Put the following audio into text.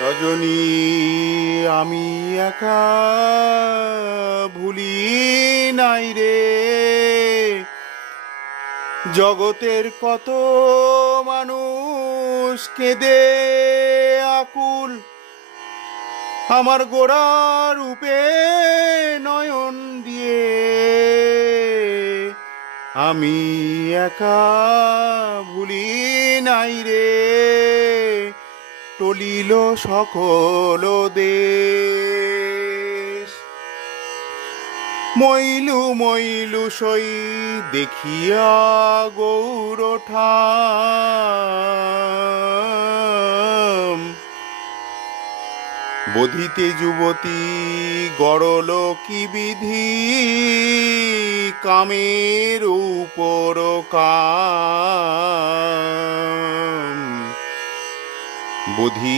রজনী আমি একা ভুলি নাই রে, জগতের কত মানুষ কেঁদে আকুল, আমার গোরা রূপে নয়ন দিয়ে আমি একা ভুলি নাই রে, টলিল সকল দেশ। মইলু মইলু সই দেখিয়া গৌর ঠাম, বধিতে যুবতী গড়ল কি বিধি, কামের উপর কাম বধি